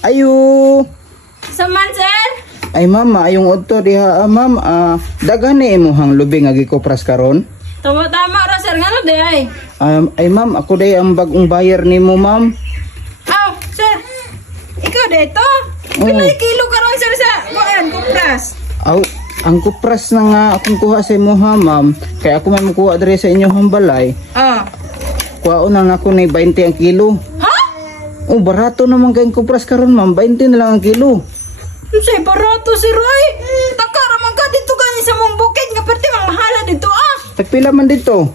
Ayo. Saman, sir? Ay ma'am, ayong udto diha ma'am. Daghan ni imong lubi nga gikopras karon. Tama ra sir, ngano di ay? Ay ma'am, ako day ang bagong buyer nimo ma'am. Aw, sir. Ikaw dito? Pilay kilo karon sir sa kuan kupras. Aw, ang kupras na nga akong kuha sa imo ha ma'am. Kaya ako may makuha diri sa inyong balay. Kuhaon na ako ni 20 ang kilo. Ha? Oh, barato naman kayong kupras karon ma'am. 20 na lang ang kilo. Say barato sir ay. Taka raman ka dito gani sa mong bukid nga perti mang mahala dito Tagpila man dito?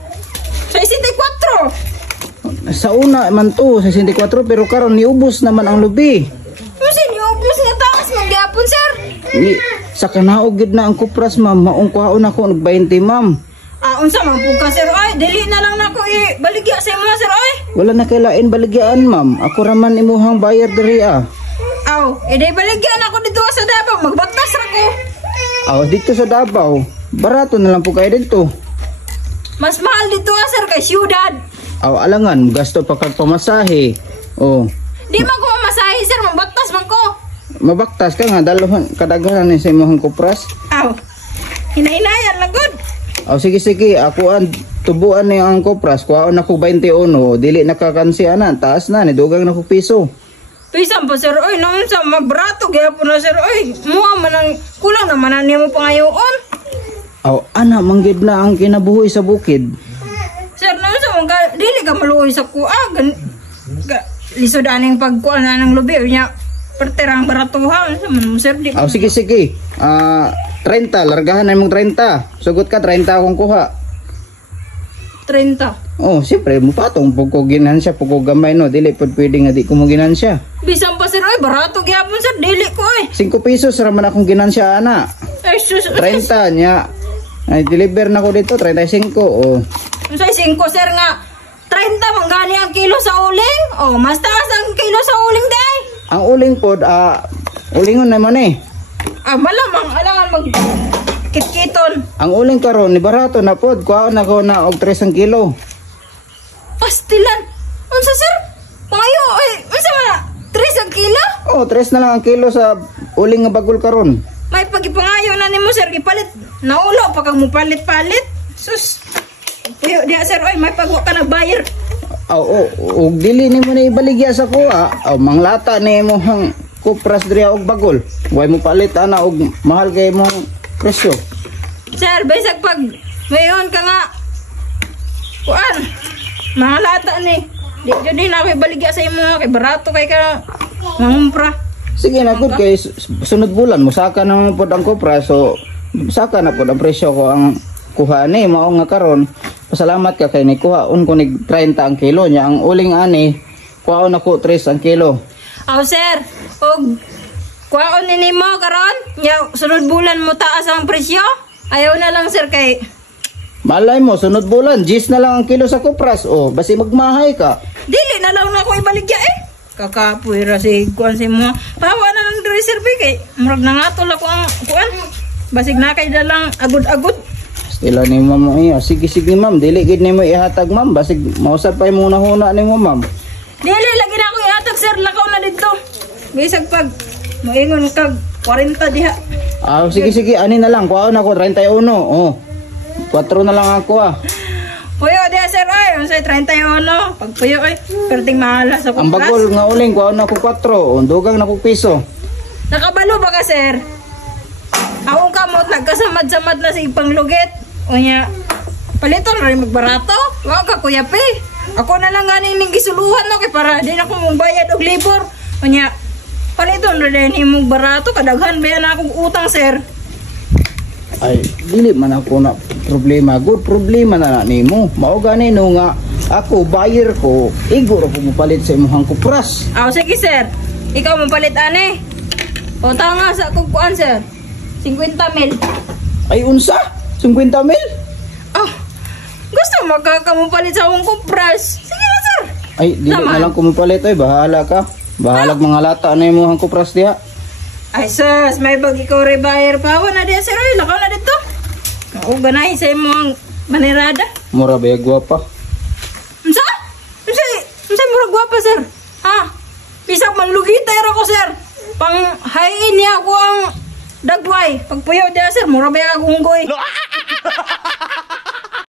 Sa 64. Sa una man to, sa 64 pero karon niubos naman ang lubi. Kasi niubos nga taas mang gyapon sir. Sa kanaog gid na ang kupras ma'am. Maong kuhaon ako og 20 ma'am. Unsa man pud ka sir ay, dili na lang nako baligya sa imo sir ay. Wala na kailain baligyaan ma'am. Ako raman imuhang buyer diri Aw, edi baligyan ako dito sa Davao, magbatas ra ko. Aw, dito sa Davao. Barato na lang po kayo dito. Mas mahal dito sir kay siyudad. Aw, alangan, gasto pa kag pamasahe. Oh. Di man ko mamasahe sir, magbatas man ko. Mabaktas ka nga, dalahan kadaghanan ni sa imong kupras. Aw, hinayan lang good. Aw, sige, ako ang tubuan ni ang kupras. Kuhaon ako 21, dili nakakansi ana, taas na, nidugang na ko piso. Pisan pa sir, oy, noon sa mabrato, kaya po na sir, oy, muha man ang kulang naman na niya mo pangayoon. Aw, ana, manggid na ang kinabuhi sa bukid. Sir, noon sa mga, dili ka maluoy sa kuagan. Lisod aning pagkuhan na ng lubi, niya, perterang baratuhan, sa man mo sir, di. Aw, sige. 30, largahan na mong 30. Sugot ka, 30 akong kuha. 30. Oh, siyempre, mupatong pagko ginansya, pagko gamay no, dili pud pwede nga di ko mo ginansya. Bisan pa sir, oy, barato gyapon sir, dili ko oy. 5 pesos raman akong ginansya ana. Ay sus. 30 nya. Ay deliver na ko dito 35. Oh. Unsay 5 sir nga 30 man gani ang kilo sa uling. Oh, mas taas ang kilo sa uling day. Ang uling pod ulingon naman Malamang alangan mag kitkiton. Ang uling karon ni barato na pod, kuhaon ako na og 3 ang kilo. Pastilan. Unsa sir? Pangayo ay unsa man 3 ang kilo? Oh, 3 na lang ang kilo sa uling nga bagol karon. May pagipangayo na nimo sir gipalit. Naulo pa kag mo palit-palit. Sus. Puyo diha sir oy, may pagwa ka na buyer. Og dili nimo na ibaligya sa kuha. Manglata nimo hang kupras diri og bagol. Way mo palit ana og mahal kay mong presyo. Sir, bisag pag mayon ka nga kuan. Mga lata ni. Di na ako ibaligya sa imo kay barato kay ka mangumpra. Sige na good kay sunod bulan mo saka na pod ang kupra, so saka na pod ang presyo ko ang kuha ni mao nga karon. Pasalamat ka kay ni kuhaon ko ni 30 ang kilo nya, ang uling ani kuhaon ako 3 ang kilo. Aw sir, og kuhaon ni nimo karon nya sunod bulan mo taas ang presyo. Ayaw na lang sir kay malay mo sunod bulan 10 na lang ang kilo sa kupras. Oh, basi magmahay ka. dili na lang ako ibaligya Kakapuira si kuan si mo. Pawa na ng reserve kay murag nangatol ako ang kuan. Basig na kay dalang agud-agud. Stila ni ma'am sige ma'am, dili gid nimo ihatag ma'am, basig mausap pa mo huna nimo ma'am. Dili lagi na ako ihatag sir, lakaw na dito. Bisag pag moingon kag 40 diha. Sige, ani na lang, kuhaon ako 31. Oh. 4 na lang ako Puyo diha sir ay, unsay 31. Pag puyo ay, perting mahala sa kupras. Ang bagol nga uling kuhaon ako 4, undugang na ko piso. Nakabalo ba ka sir? Awong kamot nagkasamad-samad na sa ipanglugit. Unya, paliton rin magbarato. Wag ka kuya pe. Ako na lang ganing ning gisuluhan no kay para di na ko mong bayad og libor. Unya, paliton rin imong barato kadaghan ba na akong utang sir. Ay, dili man ako na problema. Good problema na nimo. Mao gani no nga ako buyer ko, igo ra ko mopalit sa imong kupras. Sige sir. Ikaw mo palit ani. O nga sa kukuan sir. 50 mil. Ay unsa? 50 mil? Gusto magkakamupalit sa akong kupras. Sige na sir. Ay, dili na lang kumupalit ay bahala ka. Bahalag mga lata na imong kupras diha. Ay sus, may bag ikaw rebuyer pa. Wala na diya sir. Ay, lakaw na dito. O ganay sa imong manirada. Mura ba gwapa? Unsa? Unsa mura gwapa sir? Ha? Bisag manlugitay ra ko sir. hayin niya ako ang dagway. Pagpuyo diya sir, mura ba yung unggoy?